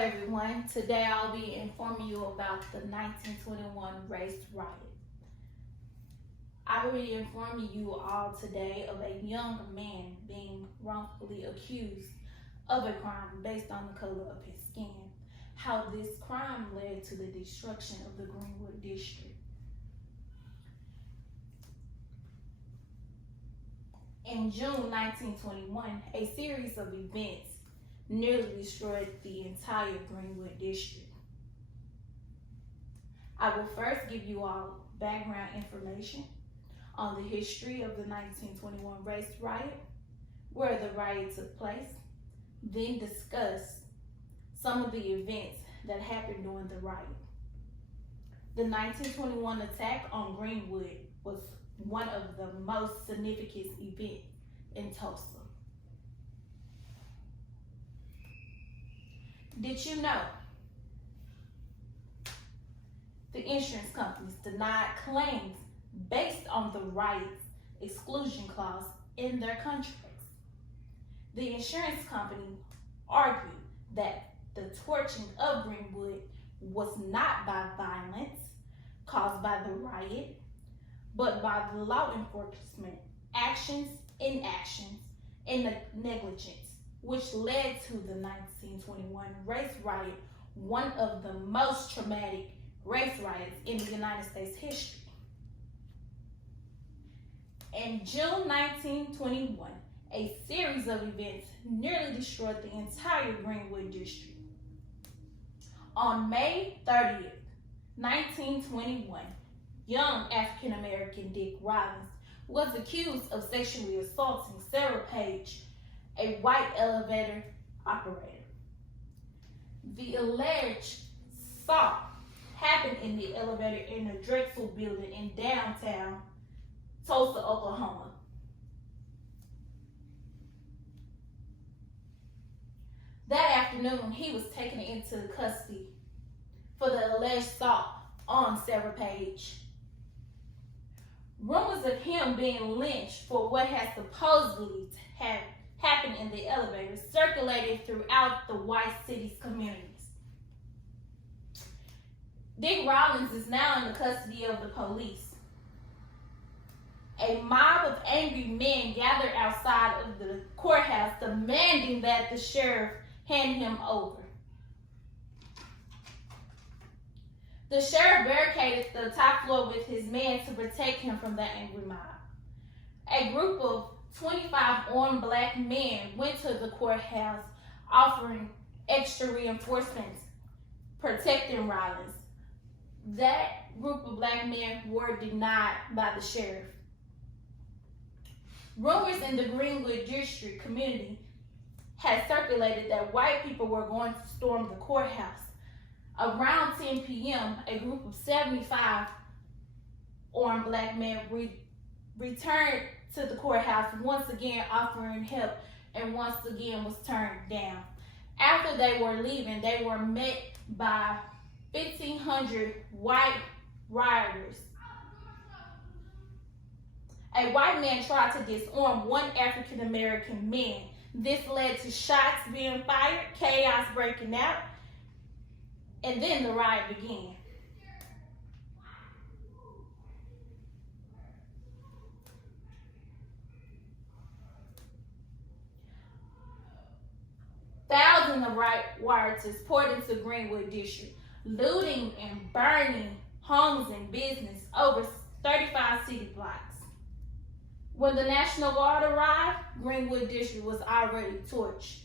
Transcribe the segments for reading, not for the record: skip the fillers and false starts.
everyone. Today I'll be informing you about the 1921 Race Riot. I will be informing you all today of a young man being wrongfully accused of a crime based on the color of his skin. How this crime led to the destruction of the Greenwood District. In June 1921, a series of events nearly destroyed the entire Greenwood District. I will first give you all background information on the history of the 1921 Race Riot, where the riot took place, then discuss some of the events that happened during the riot. The 1921 attack on Greenwood was one of the most significant events in Tulsa. Did you know the insurance companies denied claims based on the riot's exclusion clause in their contracts? The insurance company argued that the torching of Greenwood was not by violence caused by the riot, but by the law enforcement inactions, and negligence, which led to the 1921 Race Riot, one of the most traumatic race riots in the United States history. In June 1921, a series of events nearly destroyed the entire Greenwood District. On May 30th, 1921, young African-American Dick Rollins was accused of sexually assaulting Sarah Page, a white elevator operator. The alleged assault happened in the elevator in the Drexel building in downtown Tulsa, Oklahoma. That afternoon, he was taken into custody for the alleged assault on Sarah Page. Rumors of him being lynched for what had supposedly happened in the elevator circulated throughout the white city's communities. Dick Rollins is now in the custody of the police. A mob of angry men gathered outside of the courthouse demanding that the sheriff hand him over. The sheriff barricaded the top floor with his men to protect him from the angry mob. A group of 25 armed black men went to the courthouse offering extra reinforcements protecting Rollins. That group of black men were denied by the sheriff. Rumors in the Greenwood District community had circulated that white people were going to storm the courthouse. Around 10 p.m., a group of 75 armed black men returned to the courthouse, once again offering help, and once again was turned down. After they were leaving, they were met by 1,500 white rioters. A white man tried to disarm one African American man. This led to shots being fired, chaos breaking out, and then the riot began. Thousands of rioters poured into Greenwood District, looting and burning homes and business over 35 city blocks. When the National Guard arrived, Greenwood District was already torched.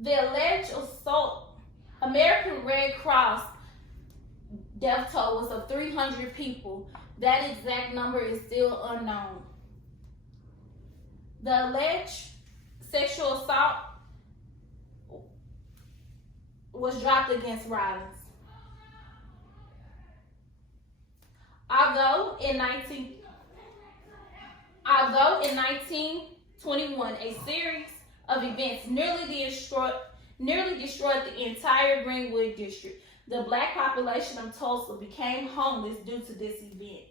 The alleged assault, American Red Cross death toll was of 300 people. That exact number is still unknown. The alleged sexual assault was dropped against Rollins. Although in 1921, a series of events nearly destroyed the entire Greenwood District, the black population of Tulsa became homeless due to this event.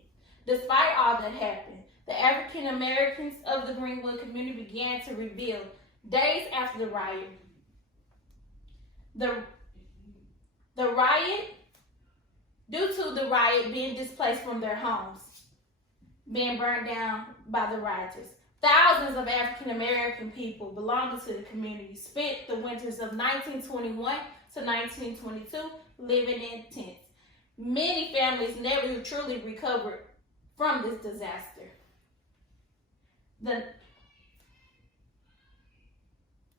Despite all that happened, the African Americans of the Greenwood community began to reveal days after the riot. The riot, due to the riot being displaced from their homes, being burned down by the rioters. Thousands of African American people belonging to the community spent the winters of 1921 to 1922 living in tents. Many families never truly recovered from this disaster. The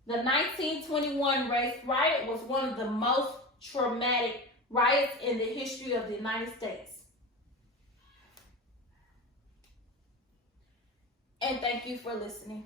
1921 Race Riot was one of the most traumatic riots in the history of the United States. And thank you for listening.